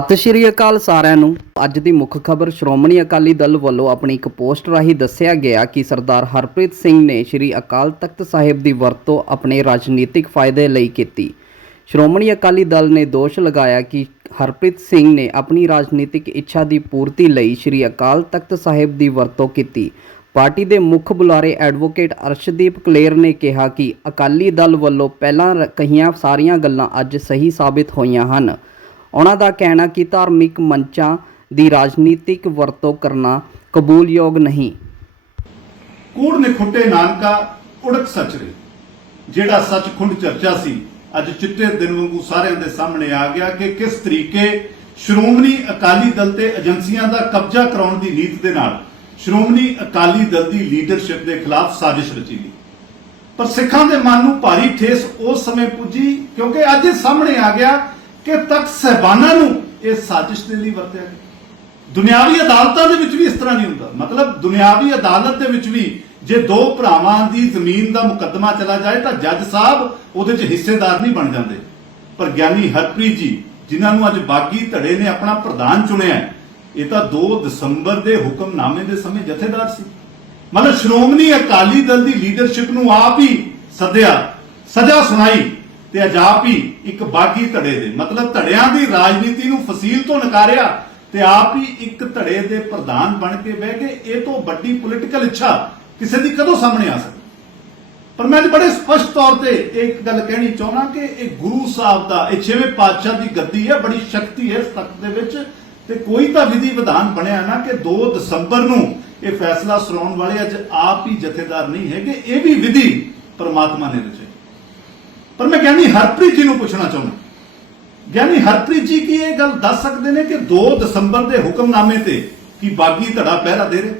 ਸਤਿ ਸ਼੍ਰੀ ਅਕਾਲ ਸਾਰਿਆਂ ਨੂੰ। ਅੱਜ ਦੀ ਮੁੱਖ ਖਬਰ ਸ਼੍ਰੋਮਣੀ ਅਕਾਲੀ ਦਲ ਵੱਲੋਂ ਆਪਣੀ ਇੱਕ ਪੋਸਟ ਰਾਹੀਂ ਦੱਸਿਆ ਗਿਆ ਕਿ ਸਰਦਾਰ ਹਰਪ੍ਰੀਤ ਸਿੰਘ ਨੇ ਸ਼੍ਰੀ ਅਕਾਲ ਤਖਤ ਸਾਹਿਬ ਦੀ ਵਰਤੋਂ ਆਪਣੇ ਰਾਜਨੀਤਿਕ ਫਾਇਦੇ ਲਈ ਕੀਤੀ। ਸ਼੍ਰੋਮਣੀ ਅਕਾਲੀ ਦਲ ਨੇ ਦੋਸ਼ ਲਗਾਇਆ ਕਿ ਹਰਪ੍ਰੀਤ ਸਿੰਘ ਨੇ ਆਪਣੀ ਰਾਜਨੀਤਿਕ ਇੱਛਾ ਦੀ ਪੂਰਤੀ ਲਈ ਸ਼੍ਰੀ ਅਕਾਲ ਤਖਤ ਸਾਹਿਬ ਦੀ ਵਰਤੋਂ ਕੀਤੀ। ਪਾਰਟੀ ਦੇ ਮੁੱਖ ਬੁਲਾਰੇ ਐਡਵੋਕੇਟ ਅਰਸ਼ਦੀਪ ਕਲੇਰ ਨੇ ਕਿਹਾ ਕਿ ਅਕਾਲੀ ਦਲ ਵੱਲੋਂ ਪਹਿਲਾਂ ਰ- ਕਹੀਆਂ ਸਾਰੀਆਂ ਗੱਲਾਂ ਅੱਜ ਸਹੀ ਸਾਬਿਤ ਹੋਈਆਂ ਹਨ। ਉਹਨਾਂ ਦਾ ਕਹਿਣਾ ਕਿ ਧਾਰਮਿਕ ਮੰਚਾਂ ਦੀ ਰਾਜਨੀਤਿਕ ਵਰਤੋਂ ਕਰਨਾ ਕਬੂਲਯੋਗ ਨਹੀਂ। ਕੂੜ ਨੇ ਨਾਨਕਾ ਉੜਕ ਸੱਚ ਜਿਹੜਾ ਸੱਚਖੁੰਡ ਚਰਚਾ ਸੀ, ਅੱਜ ਚਿੱਟੇ ਦਿਨ ਵਾਂਗੂ ਸਾਰਿਆਂ ਦੇ ਸਾਹਮਣੇ ਆ ਗਿਆ ਕਿ ਕਿਸ ਤਰੀਕੇ ਸ਼੍ਰੋਮਣੀ ਅਕਾਲੀ ਦਲ ਤੇ ਏਜੰਸੀਆਂ ਦਾ ਕਬਜ਼ਾ ਕਰਾਉਣ ਦੀ ਨੀਤ ਦੇ ਨਾਲ ਸ਼੍ਰੋਮਣੀ ਅਕਾਲੀ ਦਲ ਦੀ ਲੀਡਰਸ਼ਿਪ ਦੇ ਖਿਲਾਫ ਸਾਜ਼ਿਸ਼ ਰਚੀ ਗਈ। ਪਰ ਸਿੱਖਾਂ ਦੇ ਮਨ ਨੂੰ ਭਾਰੀ ਠੇਸ ਉਸ ਸਮੇਂ ਪੁੱਜੀ ਕਿਉਂਕਿ ਅੱਜ ਸਾਹਮਣੇ ਆ ਗਿਆ ਕਿ ਤਖਤ ਸਹਿਬਾਨਾਂ ਨੂੰ ਇਹ ਸਾਜ਼ਿਸ਼ ਦੇ ਲਈ ਵਰਤਿਆ ਗਿਆ। ਦੁਨਿਆਵੀ ਅਦਾਲਤਾਂ ਦੇ ਵਿੱਚ ਵੀ ਇਸ ਤਰ੍ਹਾਂ ਨਹੀਂ ਹੁੰਦਾ। ਮਤਲਬ ਦੁਨਿਆਵੀ ਅਦਾਲਤ ਦੇ ਵਿੱਚ ਵੀ ਜੇ ਦੋ ਭਰਾਵਾਂ ਦੀ ਜ਼ਮੀਨ ਦਾ ਮੁਕੱਦਮਾ ਚਲਾ ਜਾਏ ਤਾਂ ਜੱਜ ਸਾਹਿਬ ਉਹਦੇ 'ਚ ਹਿੱਸੇਦਾਰ ਨਹੀਂ ਬਣ ਜਾਂਦੇ। ਪਰ ਗਿਆਨੀ ਹਰਪ੍ਰੀਤ ਜੀ, ਜਿਨ੍ਹਾਂ ਨੂੰ ਅੱਜ ਬਾਗੀ ਧੜੇ ਨੇ ਆਪਣਾ ਪ੍ਰਧਾਨ ਚੁਣਿਆ ਇਹ ਤਾਂ 2 ਦਸੰਬਰ ਦੇ ਹੁਕਮਨਾਮੇ ਦੇ ਸਮੇਂ ਜਥੇਦਾਰ ਸੀ। ਮਤਲਬ ਸ਼੍ਰੋਮਣੀ ਅਕਾਲੀ ਦਲ ਦੀ ਲੀਡਰਸ਼ਿਪ ਨੂੰ ਆਪ ਹੀ ਸੱਦਿਆ, ਸਜ਼ਾ ਸੁਣਾਈ। ਤੇ ਅੱਜ ਆਪ ਹੀ ਇੱਕ ਬਾਗੀ ਧੜੇ ਦੇ, ਮਤਲਬ ਧੜਿਆਂ ਦੀ ਰਾਜਨੀਤੀ ਨੂੰ ਫਸੀਲ ਤੋਂ ਨਕਾਰਿਆ ਤੇ ਆਪ ਹੀ ਇੱਕ ਧੜੇ ਦੇ ਪ੍ਰਧਾਨ ਬਣ ਕੇ ਬਹਿ ਕੇ ਇਹ ਤੋਂ ਵੱਡੀ ਪੋਲੀਟੀਕਲ ਇੱਛਾ ਕਿਸੇ ਦੀ ਕਦੋਂ ਸਾਹਮਣੇ ਆ ਸਕਦੀ? ਪਰ ਮੈਂ ਬੜੇ ਸਪਸ਼ਟ ਤੌਰ ਤੇ ਇੱਕ ਗੱਲ ਕਹਿਣੀ ਚਾਹੁੰਦਾ ਕਿ ਇਹ ਗੁਰੂ ਸਾਹਿਬ ਦਾ, ਇਹ ਛੇਵੇਂ ਪਾਤਸ਼ਾਹ ਦੀ ਗੱਦੀ ਹੈ, ਬੜੀ ਸ਼ਕਤੀ ਹੈ ਇਸ ਤਖਤ ਦੇ ਵਿੱਚ ਤੇ ਕੋਈ ਤਾਂ ਵਿਧੀ ਵਿਧਾਨ ਬਣਿਆ ਨਾ ਕਿ 2 ਦਸੰਬਰ ਨੂੰ ਇਹ ਫੈਸਲਾ ਸੁਣਾਉਣ ਵਾਲੇ ਅੱਜ ਆਪ ਹੀ ਜਥੇਦਾਰ ਨਹੀਂ ਹੈਗੇ, ਇਹ ਵੀ ਵਿਧੀ ਪਰਮਾਤਮਾ ਨੇ ਰਚੀ। ਪਰ ਮੈਂ ਗਿਆਨੀ ਹਰਪ੍ਰੀਤ ਜੀ ਨੂੰ ਪੁੱਛਣਾ ਚਾਹੁੰਦਾ। ਗਿਆਨੀ ਹਰਪ੍ਰੀਤ ਜੀ ਕੀ ਇਹ ਗੱਲ ਦੱਸ ਸਕਦੇ ਨੇ ਕਿ 2 ਦਸੰਬਰ ਦੇ ਹੁਕਮਨਾਮੇ ਤੇ ਕੀ ਬਾਗੀ ਧੜਾ ਪਹਿਰਾ ਦੇ ਰਹੇ?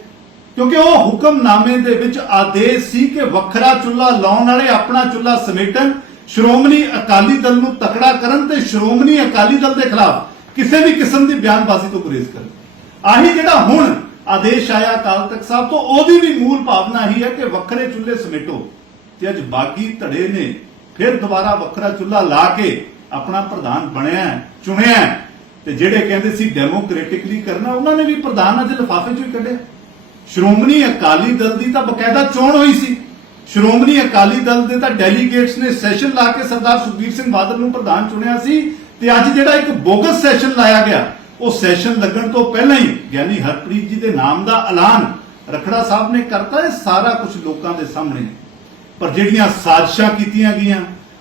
ਕਿਉਂਕਿ ਉਹ ਹੁਕਮਨਾਮੇ ਦੇ ਵਿੱਚ ਆਦੇਸ਼ ਸੀ ਕਿ ਵੱਖਰਾ ਚੁੱਲ੍ਹਾ ਲਾਉਣ ਵਾਲੇ ਆਪਣਾ ਚੁੱਲ੍ਹਾ ਸਮੇਟਣ, ਸ਼੍ਰੋਮਣੀ ਅਕਾਲੀ ਦਲ ਨੂੰ ਤਕੜਾ ਕਰਨ ਤੇ ਸ਼੍ਰੋਮਣੀ ਅਕਾਲੀ ਦਲ ਦੇ ਖਿਲਾਫ ਕਿਸੇ ਵੀ ਕਿਸਮ ਦੀ ਬਿਆਨਬਾਜ਼ੀ ਤੋਂ ਗੁਰੇਜ਼ ਕਰਨ। ਆਹੀ ਜਿਹੜਾ ਹੁਣ ਆਦੇਸ਼ ਆਇਆ ਅਕਾਲ ਤਖਤ ਸਾਹਿਬ ਤੋਂ, ਉਹਦੀ ਵੀ ਮੂਲ ਭਾਵਨਾ ਹੀ ਹੈ ਕਿ ਵੱਖਰੇ ਚੁੱਲ੍ਹੇ ਸਮੇਟੋ। ਤੇ ਅੱਜ ਬਾਗੀ ਧੜੇ ਨੇ ਫਿਰ ਦੁਬਾਰਾ ਵੱਖਰਾ ਚੁੱਲ੍ਹਾ ਲਾ ਕੇ ਆਪਣਾ ਪ੍ਰਧਾਨ ਬਣਿਆ, ਚੁਣਿਆ। ਤੇ ਜਿਹੜੇ ਕਹਿੰਦੇ ਸੀ ਡੈਮੋਕ੍ਰੈਟਿਕਲੀ ਕਰਨਾ, ਉਹਨਾਂ ਨੇ ਵੀ ਪ੍ਰਧਾਨ ਅੱਜ ਲਿਫਾਫੇ ਚੋਂ ਹੀ ਕੱਢਿਆ। ਸ਼੍ਰੋਮਣੀ ਅਕਾਲੀ ਦਲ ਦੀ ਤਾਂ ਬਕਾਇਦਾ ਚੋਣ ਹੋਈ ਸੀ। ਸ਼੍ਰੋਮਣੀ ਅਕਾਲੀ ਦਲ ਦੇ ਤਾਂ ਡੈਲੀਗੇਟਸ ਨੇ ਸੈਸ਼ਨ ਲਾ ਕੇ ਸਰਦਾਰ ਸੁਖਬੀਰ ਸਿੰਘ ਬਾਦਲ ਨੂੰ ਪ੍ਰਧਾਨ ਚੁਣਿਆ ਸੀ। ਤੇ ਅੱਜ ਜਿਹੜਾ ਇੱਕ ਬੋਗਸ ਸੈਸ਼ਨ ਲਾਇਆ ਗਿਆ, ਉਹ ਸੈਸ਼ਨ ਲੱਗਣ ਤੋਂ ਪਹਿਲਾਂ ਹੀ ਗਿਆਨੀ ਹਰਪ੍ਰੀਤ ਜੀ ਦੇ ਨਾਮ ਦਾ ਐਲਾਨ ਰਖੜਾ ਸਾਹਿਬ ਨੇ ਕਰਤਾ। ਇਹ ਸਾਰਾ ਕੁਝ ਲੋਕਾਂ ਦੇ ਸਾਹਮਣੇ। ਪਰ ਜਿਹੜੀਆਂ ਸਾਜ਼ਿਸ਼ਾਂ ਕੀਤੀਆਂ ਗਈਆਂ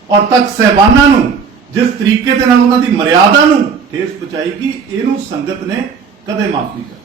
ਔਰ ਤੱਕ ਸਹਿਬਾਨਾਂ ਨੂੰ, ਜਿਸ ਤਰੀਕੇ ਦੇ ਨਾਲ ਉਹਨਾਂ ਦੀ ਮਰਿਆਦਾ ਨੂੰ ਠੇਸ ਪਹੁੰਚਾਈ ਗਈ, ਇਹਨੂੰ ਸੰਗਤ ਨੇ ਕਦੇ ਮਾਫ ਨਹੀਂ ਕਰਨਾ